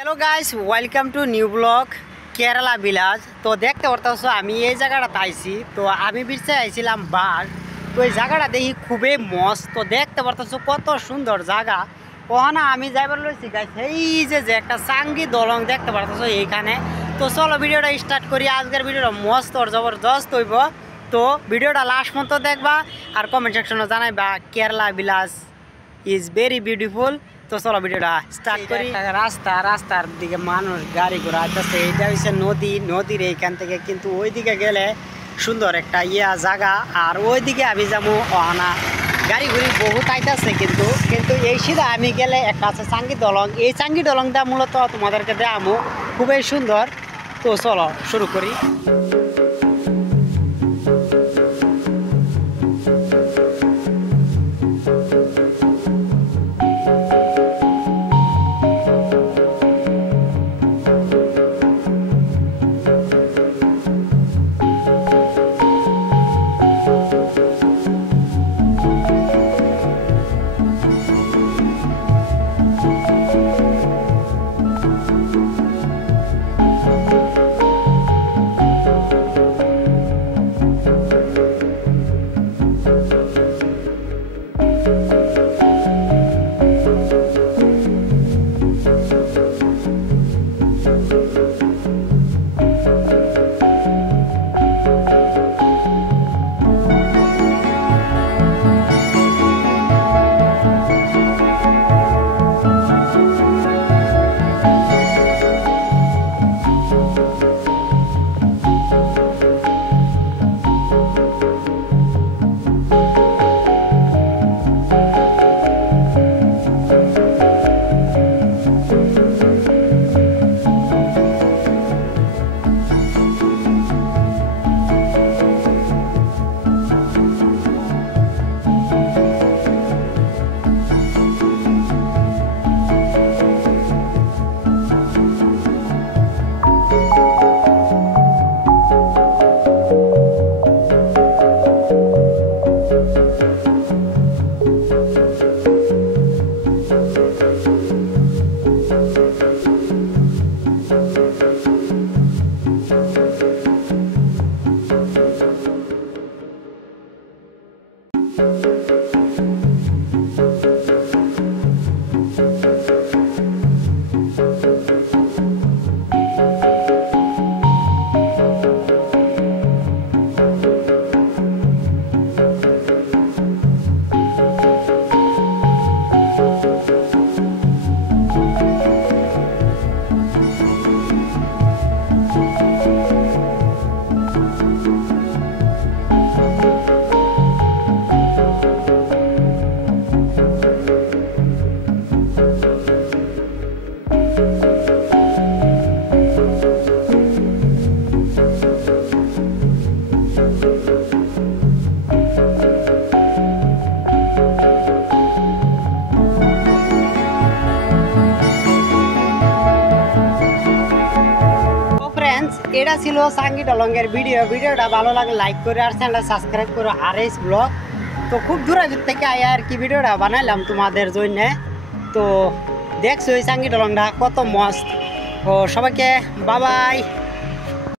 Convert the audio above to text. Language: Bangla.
Hello guys, welcome to new blog Kerala village. তো দেখতে পারতেছ আমি এই জায়গাটাতে আইছি। তো আমি বিরসে আইছিলাম বার। তো এই জায়গাটা দেখি খুবই মস্ত। তো দেখতে পারতেছ কত সুন্দর জায়গা। ওখানে আমি যাইবার লইছি গাইস, এই যে একটা চাঙ্গি দলং দেখতে পারতেছ এইখানে। তো চলো ভিডিওটা স্টার্ট করি। আজকের ভিডিওটা মস্ত আর জবরদস্ত হইব। তো ভিডিওটা লাস্ট মতো দেখবা আর কমেন্ট সেকশনে জানাইবা কেরালা ভিলাজ ইজ ভেরি বিউটিফুল। তো চলো ভিডিওটা স্টার্ট করি। রাস্তার দিকে মানুষ গাড়ি ঘোড়া আসতেছে। এটা হচ্ছে নদীর এইখান থেকে কিন্তু ওইদিকে গেলে সুন্দর একটা জায়গা। আর ওইদিকে আমি যাবো অহানা গাড়ি ঘুড়ি বহুত আইতেছে কিন্তু এই সিধা আমি গেলে একটা আছে চাঙ্গি দলং। এই চাঙ্গি দলংটা মূলত তোমাদেরকে দেখামো, খুবই সুন্দর। তো চলো শুরু করি। এটা ছিল চাঙ্গি দলংয়ের ভিডিওটা ভালো লাগলে লাইক করে আর চ্যানেলটা সাবস্ক্রাইব করো আরএস ব্লগ। তো খুব দূর থেকে আয়া আর কি ভিডিওটা বানাইলাম তোমাদের জন্য। তো দেখছো এই চাঙ্গি দলংটা কত মস্ত। তো সবাইকে বাই বাই।